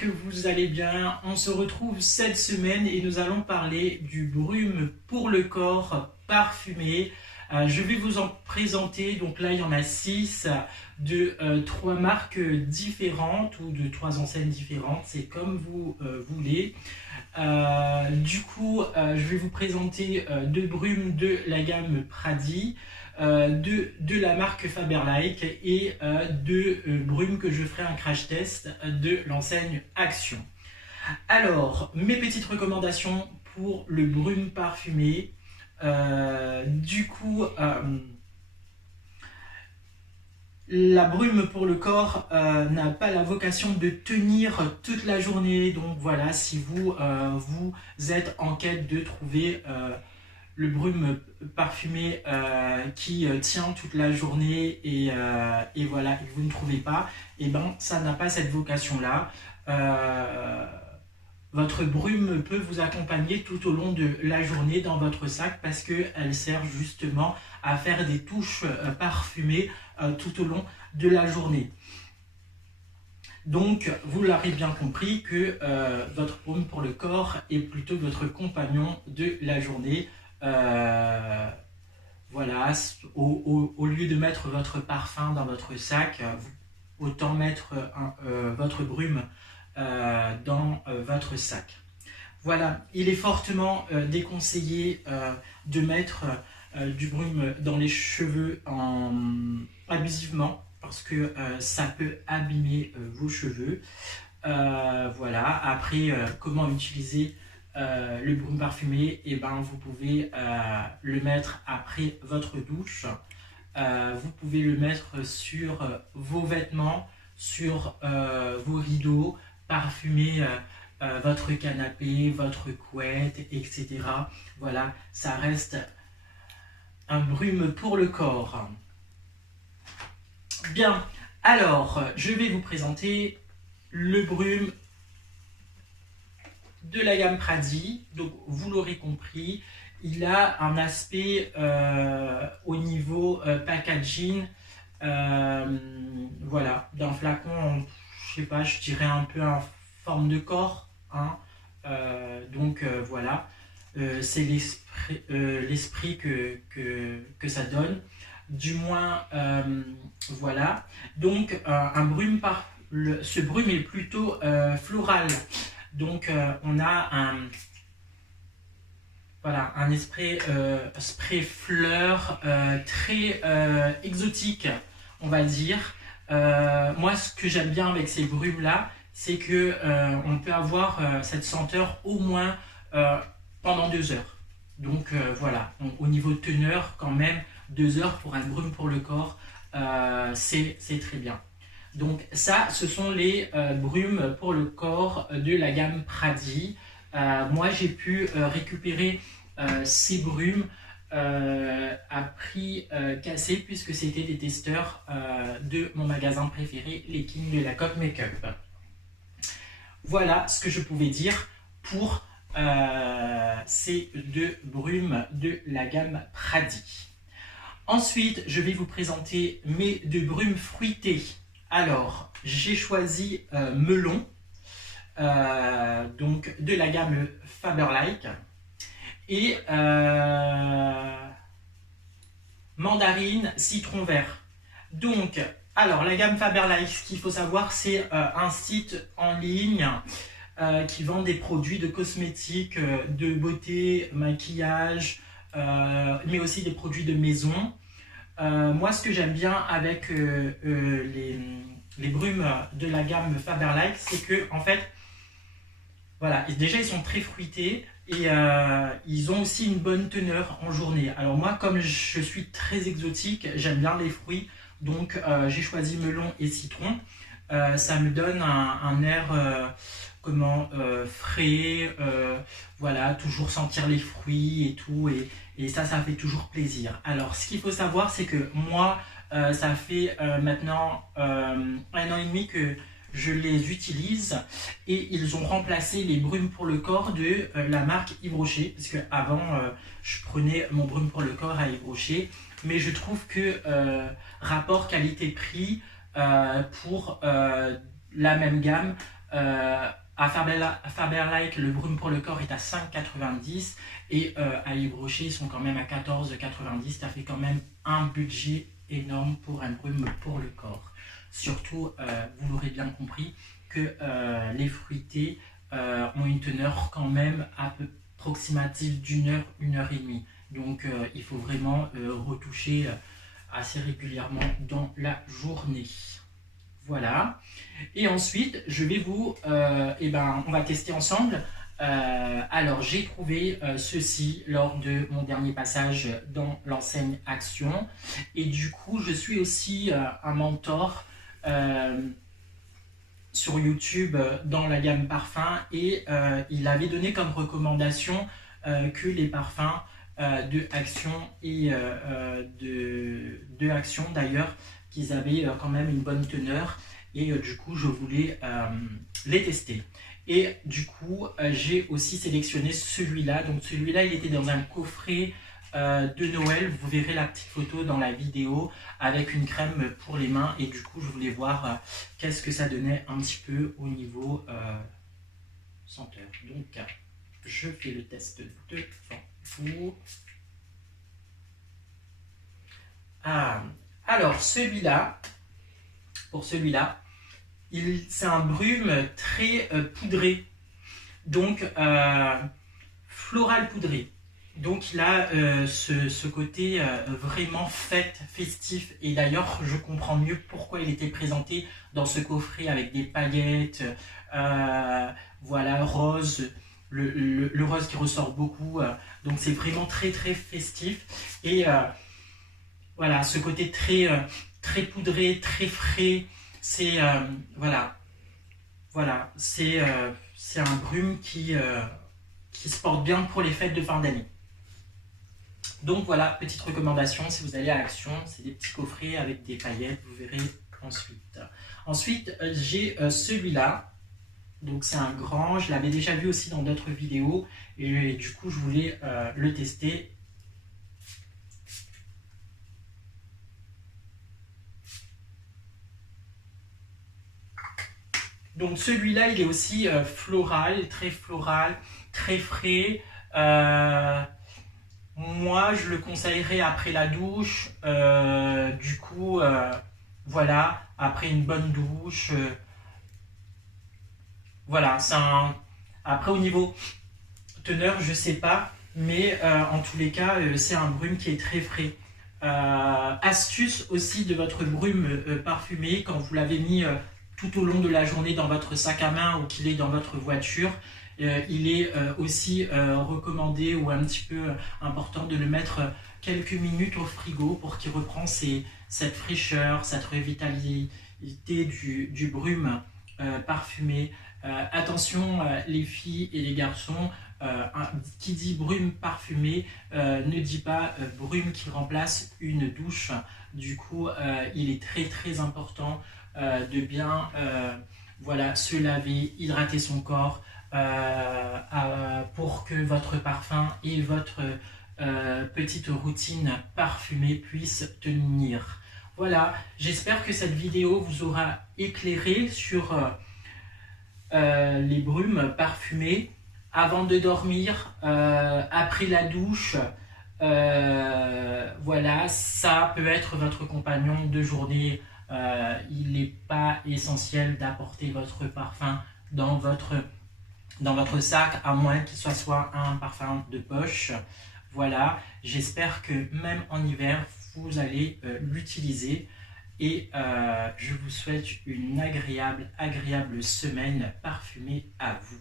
que vous allez bien. On se retrouve cette semaine et nous allons parler du brume pour le corps parfumé. Je vais vous en présenter, donc là il y en a 6 de 3 marques différentes ou de 3 enseignes différentes, c'est comme vous voulez. Je vais vous présenter 2 brumes de la gamme Pradi, de la marque Faberlic et 2 brumes que je ferai un crash test de l'enseigne Action. Alors, mes petites recommandations pour le brume parfumé. La brume pour le corps n'a pas la vocation de tenir toute la journée. Donc voilà, si vous êtes en quête de trouver le brume parfumé qui tient toute la journée et voilà, et que vous ne trouvez pas, et ben ça n'a pas cette vocation-là. Votre brume peut vous accompagner tout au long de la journée dans votre sac parce qu'elle sert justement à faire des touches parfumées tout au long de la journée. Donc, vous l'aurez bien compris que votre brume pour le corps est plutôt votre compagnon de la journée. Voilà, au lieu de mettre votre parfum dans votre sac, autant mettre votre brume dans votre sac. Voilà, il est fortement déconseillé de mettre du brume dans les cheveux abusivement parce que ça peut abîmer vos cheveux. Voilà, après, comment utiliser le brume parfumé? Et ben, vous pouvez le mettre après votre douche. Vous pouvez le mettre sur vos vêtements, sur vos rideaux, parfumer votre canapé, votre couette, etc. Voilà, ça reste un brume pour le corps. Bien, alors, je vais vous présenter le brume de la gamme Pradi. Donc, vous l'aurez compris, il a un aspect au niveau packaging, voilà, d'un flacon, je sais pas, je dirais un peu en forme de corps, hein. Voilà, c'est l'esprit que ça donne, du moins, voilà. Donc, ce brume est plutôt floral. Donc, on a un spray fleur très exotique, on va dire. Moi, ce que j'aime bien avec ces brumes-là, c'est que on peut avoir cette senteur au moins pendant 2 heures. Donc voilà, au niveau teneur, quand même, 2 heures pour un brume pour le corps, c'est très bien. Donc ça, ce sont les brumes pour le corps de la gamme Pradi. Moi, j'ai pu récupérer ces brumes à prix cassé puisque c'était des testeurs de mon magasin préféré, les Kings de la Coque Makeup. Voilà ce que je pouvais dire pour ces 2 brumes de la gamme Pradi. Ensuite, je vais vous présenter mes 2 brumes fruitées. Alors, j'ai choisi melon, donc de la gamme Faberlic, et mandarine, citron vert. Donc, alors la gamme Faberlic, ce qu'il faut savoir, c'est un site en ligne qui vend des produits de cosmétiques, de beauté, maquillage, mais aussi des produits de maison. Moi, ce que j'aime bien avec les brumes de la gamme Faberlic, c'est que, en fait, voilà, déjà ils sont très fruités et ils ont aussi une bonne teneur en journée. Alors moi, comme je suis très exotique, j'aime bien les fruits, donc j'ai choisi melon et citron. Ça me donne un air frais, voilà, toujours sentir les fruits et tout, et ça fait toujours plaisir. Alors, ce qu'il faut savoir, c'est que moi, ça fait maintenant 1 an et demi que je les utilise et ils ont remplacé les brumes pour le corps de la marque Yves Rocher, parce que avant je prenais mon brume pour le corps à Yves Rocher, mais je trouve que rapport qualité-prix pour la même gamme, À Faberlic, le brume pour le corps est à 5,90 et à Yves Rocher, ils sont quand même à 14,90. Ça fait quand même un budget énorme pour un brume pour le corps. Surtout, vous l'aurez bien compris, que les fruités ont une teneur quand même à peu approximative d'une heure et demie. Donc il faut vraiment retoucher assez régulièrement dans la journée. Voilà. Et ensuite, je vais vous... on va tester ensemble. Alors, j'ai trouvé ceci lors de mon dernier passage dans l'enseigne Action. Et du coup, je suis aussi un mentor sur YouTube dans la gamme parfum. Et il avait donné comme recommandation que les parfums de Action et de Action d'ailleurs, qu'ils avaient quand même une bonne teneur. Et du coup, je voulais les tester. Et du coup, j'ai aussi sélectionné celui-là. Donc celui-là, il était dans un coffret de Noël. Vous verrez la petite photo dans la vidéo avec une crème pour les mains. Et du coup, je voulais voir qu'est-ce que ça donnait un petit peu au niveau senteur. Donc, je fais le test devant vous. Alors, celui-là, pour celui-là, c'est un brume très poudré, donc floral poudré. Donc il a ce côté vraiment fête, festif. Et d'ailleurs, je comprends mieux pourquoi il était présenté dans ce coffret avec des paillettes, voilà, rose, le rose qui ressort beaucoup. Donc c'est vraiment très très festif. Et voilà, ce côté très poudré, très frais. C'est voilà, c'est un brume qui se porte bien pour les fêtes de fin d'année. Donc voilà, petite recommandation, si vous allez à Action, c'est des petits coffrets avec des paillettes, vous verrez ensuite. Ensuite, j'ai celui-là, donc c'est un grand, je l'avais déjà vu aussi dans d'autres vidéos, et du coup je voulais le tester. Donc celui-là, il est aussi floral, très frais. Moi, je le conseillerais après la douche. Du coup, voilà, après une bonne douche. Voilà, c'est un... Après, au niveau teneur, je sais pas. Mais en tous les cas, c'est un brume qui est très frais. Astuce aussi de votre brume parfumé, quand vous l'avez mis tout au long de la journée dans votre sac à main ou qu'il est dans votre voiture, il est aussi recommandé ou un petit peu important de le mettre quelques minutes au frigo pour qu'il reprend cette fraîcheur, cette revitalité du brume parfumé. Attention les filles et les garçons, qui dit brume parfumé ne dit pas brume qui remplace une douche. Du coup, il est très important de bien voilà, se laver, hydrater son corps pour que votre parfum et votre petite routine parfumée puissent tenir. Voilà, j'espère que cette vidéo vous aura éclairé sur les brumes parfumées avant de dormir, après la douche. Voilà, ça peut être votre compagnon de journée. Il n'est pas essentiel d'apporter votre parfum dans votre sac, à moins qu'il soit un parfum de poche. Voilà, j'espère que même en hiver, vous allez l'utiliser. Et je vous souhaite une agréable semaine parfumée à vous.